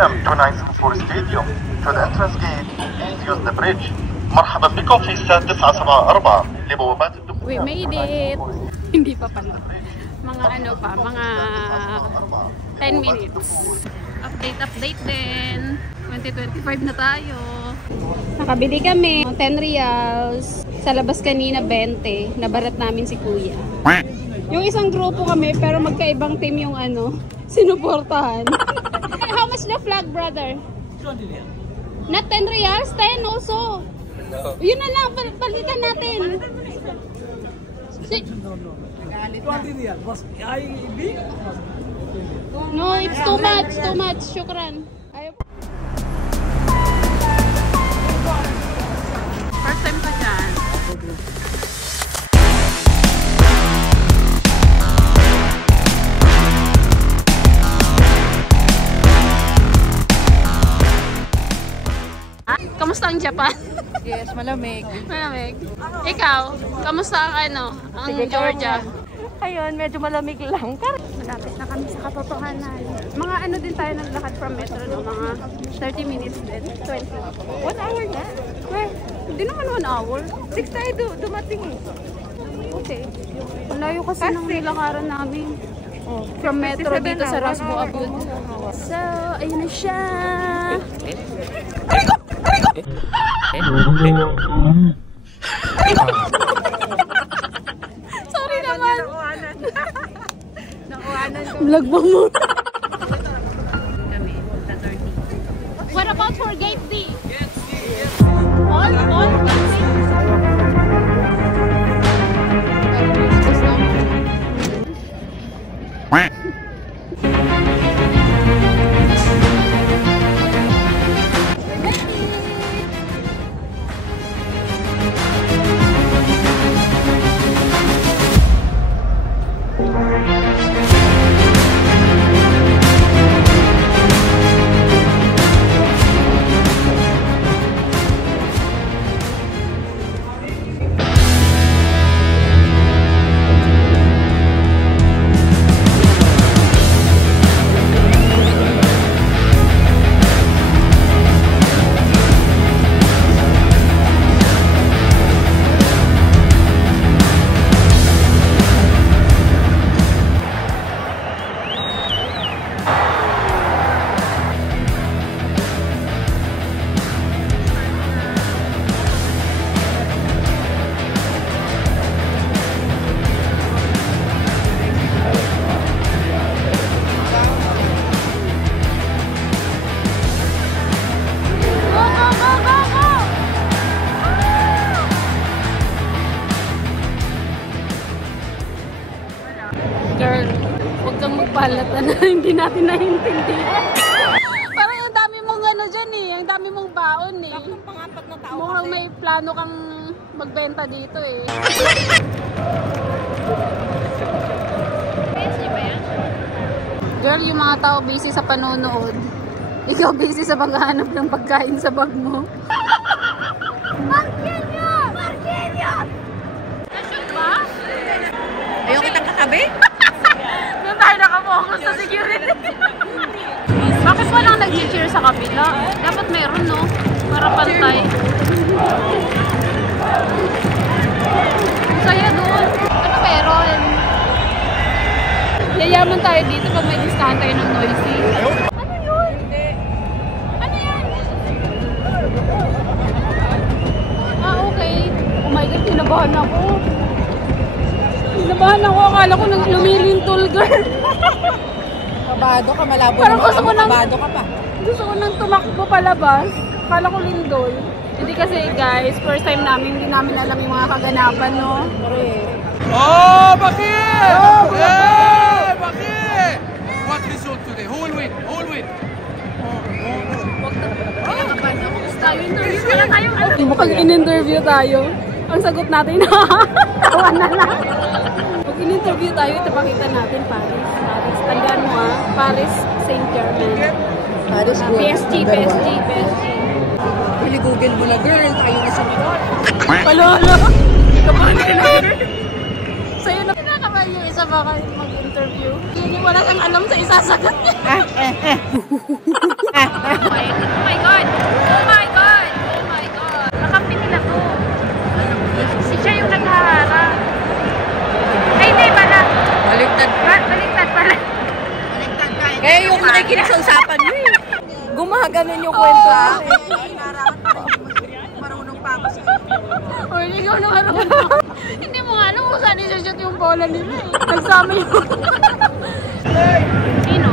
Welcome to Nice Stadium. To the entrance gate, please use the bridge. مرحبا بكم في استاد 974 لبوابات الدخول. We made it! Hindi pa pala. Mga ano pa, mga 10 minutes. Update din. 2025 na tayo. Nakabili kami ng 10 reals. Sa labas kanina 20. Nabarat namin si Kuya. Yung isang grupo kami pero magkaibang team yung ano, sinuportahan. How much the flag, brother? 20 real. Not 10 reals, 10 also. No. Yun na lang, balikan natin. No. 20 real. Was I big? No, it's too much. Shukran. First time ko dyan. Kamusta ang Japan? Yes, malamig. Malamig. Ikaw, kamusta ang ang Georgia? Ayun, medyo malamig lang. Malapit na kami sa katotohanan. Mga din tayo naglakad from metro, no? Mga 30 minutes din. 20. 1 hour na? Well, hindi naman 1 hour. 6 tayo dumating eh. Okay. Malayo kasi nang nilakaran namin. From metro dito sa Rasbo Abud. So, ayun na siya. Sorry naman. Nakuhanan ko. Vlog mo muna. What about for gate D? Yes. All gate D? Girl, huwag kang magpalata na hindi natin naiintindihan. Parang ang dami mong dyan eh. Ang dami mong baon eh. Ang pang-apat na tao Mukhang kasi. may plano kang magbenta dito eh. Girl, yung mga tao busy sa panonood. Ikaw busy sa paghahanap ng pagkain sa bag mo. Marquinyo! Nasyon ba? Ayaw kitang katabi? Doon tayo nakafocus sa security. Bakit walang nag-cheer sa kabila? Dapat meron, no? Para pantay. Saya doon. Ano meron? Yayaman tayo dito pag may listahan tayo ng noisy. Ano yun? Ano yan? Okay. Oh my God, kinabahan ako. Akala ko nang lumilintol, girl. Kabado ka, malabo Parang naman. gusto ko nang- Kabado ka pa. Gusto ko nang tumakbo palabas. Akala ko lindol. Hindi kasi guys, first time namin, hindi namin alam yung mga kaganapan, no? Oh, Bakir! Yeah, Bakir! What result today? Who will win? Pag in-interview tayo, ang sagot natin, tawa na lang. Pag in-interview tayo, ipakita natin Paris. Tandaan mo Paris Saint-Germain. Paris PSG. Really Google mo na, girl. Tayo na sa bot. Palolo! Kabahan ka na, girl. Sa'yo na kinakabahan yung isa baka mag-interview. Hindi wala kang alam sa isasagot niya. Eh, yung nakikinig sa usapan mo eh. Gumaganon yung kwento. Marunong pa ako sa O, hindi ko naman alam. Hindi mo nga alam kung saan isa-shoot yung bola nila eh. Nagsama yun. Sino?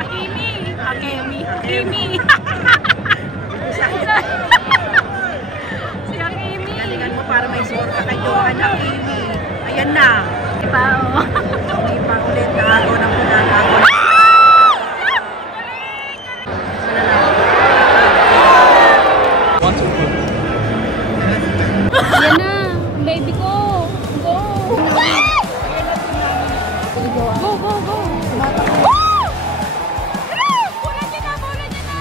Akimi. Akimi. Akimi. Si Akimi. galingan mo para may score ka kay Johan Akimi. Ayan na. Diba? Hindi pa ulit. Nakago na po na. Nakago na. Yan na. Baby ko. Go. Go, go, go. Bola niya na, bola niya na.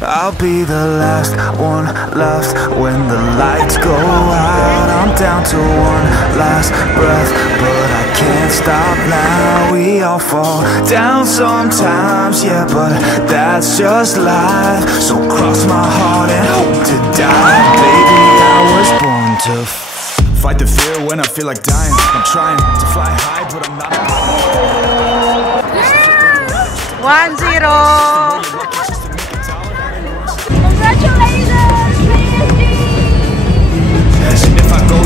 I'll be the last one left when the lights go out. I'm down to one last breath, but I can't stop now. We all fall down sometimes, yeah, but that's just life. So cross my heart and hope to die. Baby, I was born to fight the fear when I feel like dying. I'm trying to fly high, but I'm not. 1-0. Congratulations, PSG! And if I go